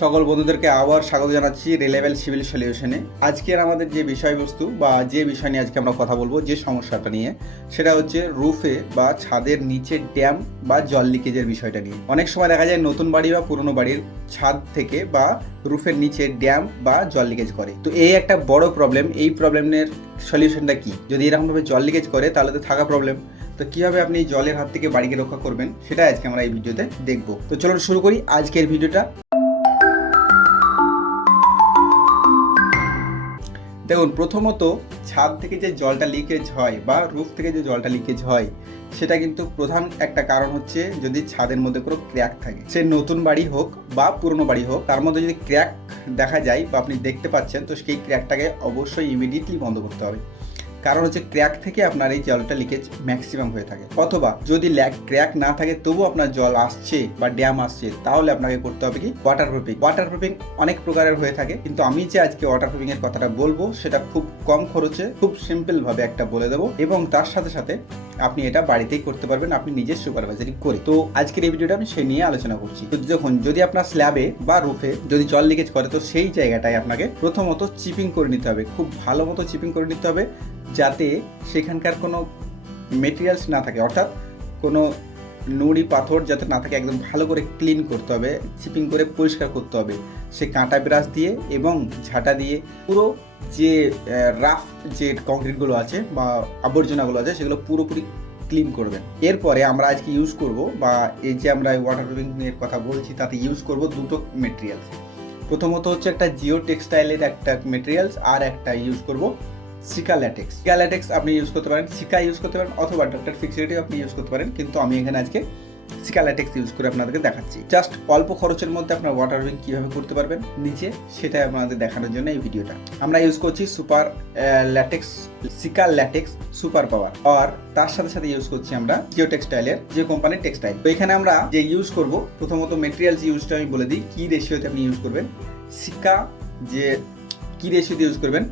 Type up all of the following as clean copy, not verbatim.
সকল বন্ধুদেরকে আবার স্বাগত জানাচ্ছি রিলেভেল সিভিল সলিউশনে। আজকের আমাদের যে বিষয়বস্তু বা যে বিষয় নিয়ে আজকে আমরা কথা বলবো, যে সমস্যাটা নিয়ে, সেটা হচ্ছে রুফে বা ছাদের নিচে ড্যাম বা জল লিকেজের বিষয়টা নিয়ে। অনেক সময় দেখা যায় নতুন বাড়ি বা পুরনো বাড়ির ছাদ থেকে বা রুফের নিচে ড্যাম বা জল লিকেজ করে। তো এই একটা বড় প্রবলেম। এই প্রবলেমের সলিউশনটা কি? যদি এরকমভাবে জল লিকেজ করে তাহলে তো থাকা প্রবলেম। তো কীভাবে আপনি জলের হাত থেকে বাড়িকে রক্ষা করবেন সেটা আজকে আমরা এই ভিডিওতে দেখবো। তো চলুন শুরু করি আজকের ভিডিওটা। দেখুন, প্রথমত ছাদ থেকে যে জলটা লিকেজ হয় বা রুফ থেকে যে জলটা লিকেজ হয়, সেটা কিন্তু প্রধান একটা কারণ হচ্ছে যদি ছাদের মধ্যে কোনো ক্র্যাক থাকে। সে নতুন বাড়ি হোক বা পুরনো বাড়ি হোক, তার মধ্যে যদি ক্র্যাক দেখা যায় বা আপনি দেখতে পাচ্ছেন, তো সেই ক্র্যাকটাকে অবশ্যই ইমিডিয়েটলি বন্ধ করতে হবে। কারণ হচ্ছে ক্র্যাক থেকে আপনার এই জলটা লিকেজ ম্যাক্সিমাম হয়ে থাকে। অথবা যদি ক্র্যাক না থাকে তবু আপনার জল আসছে বা ড্যাম আসছে, তাহলে আপনাকে করতে হবে কি ওয়াটারপ্রুফিং। ওয়াটারপ্রুফিং অনেক প্রকারের হয়ে থাকে, কিন্তু আমি যে আজকে ওয়াটারপ্রুফিং এর কথাটা বলবো সেটা খুব কম খরচে, খুব সিম্পল ভাবে একটা বলে দেবো, এবং তার সাথে সাথে আপনি এটা বাড়িতেই করতে পারবেন আপনি নিজের সুপারভাইজারি করে। তো আজকের এই ভিডিওটা আমি সেই নিয়ে আলোচনা করছি। তো দেখুন, যদি আপনার স্ল্যাবে বা রুফে যদি জল লিকেজ করে, তো সেই জায়গাটায় আপনাকে প্রথমত চিপিং করে নিতে হবে, খুব ভালো মতো চিপিং করে নিতে হবে, যাতে সেখানকার কোনো মেটেরিয়ালস না থাকে, অর্থাৎ কোনো নুড়ি পাথর যাতে না থাকে। একদম ভালো করে ক্লিন করতে হবে, চিপিং করে পরিষ্কার করতে হবে, সে কাঁটা ব্রাশ দিয়ে এবং ঝাঁটা দিয়ে পুরো যে রাফ যে কংক্রিটগুলো আছে বা আবর্জনাগুলো আছে সেগুলো পুরোপুরি ক্লিন করবেন। এরপরে আমরা আজকে ইউজ করব, বা এই যে আমরা ওয়াটারপ্রুফিং এর কথা বলছি তাতে ইউজ করব দুটো মেটেরিয়ালস। প্রথমত হচ্ছে একটা জিও টেক্সটাইলের একটা মেটেরিয়ালস, আর একটা ইউজ করব সিকা ল্যাটেক্স। সিকা ল্যাটেক্স আপনি ইউজ করতে পারেন, সিকা ইউজ করতে পারেন, অথবা ডক্টর ফিক্সিটিও আপনি ইউজ করতে পারেন, কিন্তু আমি এখানে আজকে সিকা ল্যাটেক্স ইউজ করে আপনাদেরকে দেখাচ্ছি। জাস্ট অল্প খরচের মধ্যে আপনার ওয়াটারপ্রুফিং কীভাবে করতে পারবেন নিচে, সেটা আপনাদের দেখানোর জন্য এই ভিডিওটা। আমরা ইউজ করছি super latex, Sika latex super power, আর তার সাথে সাথে ইউজ করছি আমরা জিও টেক্সটাইলের, যে কোম্পানির টেক্সটাইল। তো এখানে আমরা যে ইউজ করব, প্রথমত মেটেরিয়ালস ইউজটা আমি বলে দিই, কি রেশিওতে আপনি ইউজ করবেন। সিকা যে কি রেশিওতে ইউজ করবেন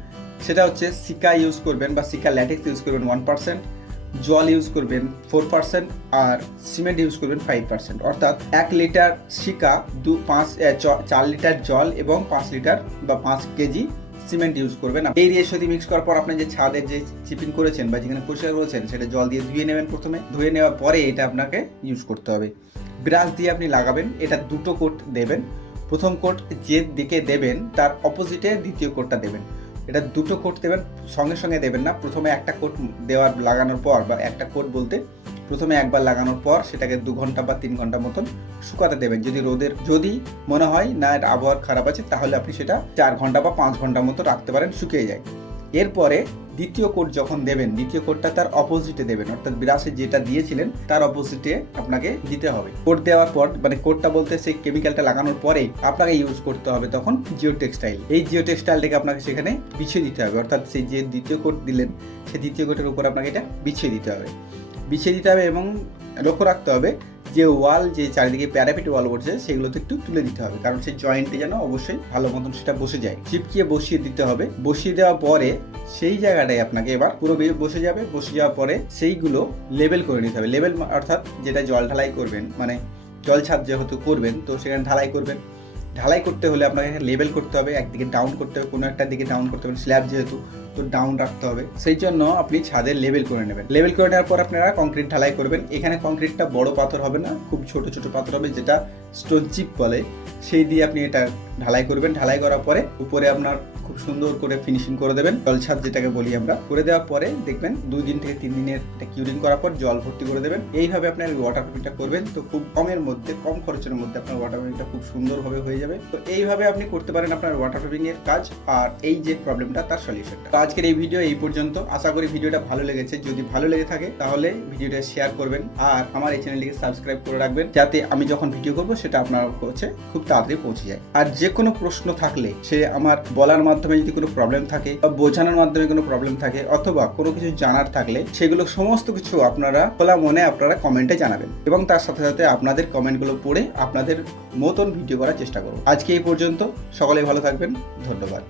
সেটা হচ্ছে, সিকা ইউজ করবেন বা সিকা ল্যাটেক্স ইউজ করবেন 1%, জল ইউজ করবেন 4%, আর সিমেন্ট ইউজ করবেন 5%। অর্থাৎ 1 লিটার সিকা 4 লিটার জল এবং 5 লিটার বা 5 কেজি সিমেন্ট ইউজ করবেন। এই রেশিওতে মিক্স করার পর আপনি যে ছাদের যে চিপিং করেছেন বা যেখানে পরিষ্কার করেছেন সেটা জল দিয়ে ধুয়ে নেবেন। প্রথমে ধুয়ে নেওয়ার পরে এটা আপনাকে ইউজ করতে হবে। ব্রাশ দিয়ে আপনি লাগাবেন, এটা দুটো কোট দেবেন। প্রথম কোট যে দিকে দেবেন তার অপোজিটে দ্বিতীয় কোটটা দেবেন। এটা দুটো কোট দেবেন, সঙ্গে সঙ্গে দেবেন না। প্রথমে একটা কোট দেওয়ার লাগানোর পর, বা একটা কোট বলতে প্রথমে একবার লাগানোর পর সেটাকে 2 ঘন্টা বা 3 ঘন্টা মতন শুকাতে দেবেন। যদি মনে হয় না এর আবহাওয়া খারাপ আছে, তাহলে আপনি সেটা 4 ঘন্টা বা 5 ঘন্টা মতো রাখতে পারেন, শুকিয়ে যায়। এরপরে দ্বিতীয় কোট যখন দেবেন, দ্বিতীয় কোটটা তার অপোজিটে দেবেন, অর্থাৎ ব্রাশে যেটা দিয়েছিলেন তার অপোজিটে আপনাকে দিতে হবে। কোট দেওয়ার পর, মানে কোটটা বলতে সেই কেমিক্যালটা লাগানোর পরেই আপনাকে ইউজ করতে হবে তখন জিও টেক্সটাইল। এই জিও টেক্সটাইলটাকে আপনাকে সেখানে বিছিয়ে দিতে হবে, অর্থাৎ সেই যে দ্বিতীয় কোট দিলেন সেই দ্বিতীয় কোটের উপর আপনাকে এটা বিছিয়ে দিতে হবে এবং লক্ষ্য রাখতে হবে যে ওয়াল, যে চারিদিকে প্যারাপিট ওয়াল বসে সেগুলোতে একটু তুলে দিতে হবে, কারণ সেই জয়েন্টে যেন অবশ্যই ভালো মতন সেটা বসে যায়। চিপকিয়ে বসিয়ে দিতে হবে। বসিয়ে দেওয়ার পরে সেই জায়গাটায় আপনাকে এবার পুরো বসে যাওয়ার পরে সেইগুলো লেবেল করে নিতে হবে। লেবেল অর্থাৎ যেটা জল ঢালাই করবেন, মানে জল ছাদ যেহেতু করবেন, তো সেখানে ঢালাই করবেন। ঢালাই করতে হলে আপনাকে লেবেল করতে হবে, একদিকে ডাউন করতে হবে, কোনো একটা দিকে ডাউন করতে হবে, স্ল্যাব যেহেতু তো ডাউন রাখতে হবে। সেই জন্য আপনি ছাদের লেবেল করে নেবেন। লেবেল করে নেওয়ার পর আপনারা কংক্রিট ঢালাই করবেন। এখানে কংক্রিটটা বড় পাথর হবে না, খুব ছোট ছোট পাথর হবে, যেটা স্টোন চিপ বলে, সেই দিয়ে আপনি এটা ঢালাই করবেন। ঢালাই করার পরে উপরে আপনার খুব সুন্দর করে ফিনিশিং করে দেবেন, জলছাদ যেটাকে বলি আমরা। করে দেওয়ার পরে দেখবেন 2 দিন থেকে 3 দিনের কিউরিং করার পর জল ভর্তি করে দেবেন। এইভাবে আপনার ওয়াটারপ্রুফিংটা করবেন, তো খুব কমের মধ্যে, কম খরচের মধ্যে আপনার ওয়াটারপ্রুফিংটা খুব সুন্দরভাবে হয়ে যাবে। তো এইভাবে আপনি করতে পারেন আপনার ওয়াটারপ্রুফিং এর কাজ, আর এই যে প্রবলেমটা তার সলিউশনটা। তো আজকের এই ভিডিও এই পর্যন্ত। আশা করি ভিডিওটা ভালো লেগেছে। যদি ভালো লেগে থাকে তাহলে ভিডিওটা শেয়ার করবেন, আর আমার এই চ্যানেলটিকে সাবস্ক্রাইব করে রাখবেন, যাতে আমি যখন ভিডিও করবো সেটা আপনার কাছে খুব তাড়াতাড়ি পৌঁছে যায়। আর যে কোনো প্রশ্ন থাকলে, সে আমার বলার মাধ্যমে যদি কোনো প্রবলেম থাকে বা বোঝানোর মাধ্যমে কোনো প্রবলেম থাকে, অথবা কোনো কিছু জানার থাকলে, সেগুলো সমস্ত কিছু আপনারা খোলা মনে আপনারা কমেন্টে জানাবেন, এবং তার সাথে সাথে আপনাদের কমেন্টগুলো পড়ে আপনাদের মতন ভিডিও করার চেষ্টা করব। আজকে এই পর্যন্ত। সকলে ভালো থাকবেন। ধন্যবাদ।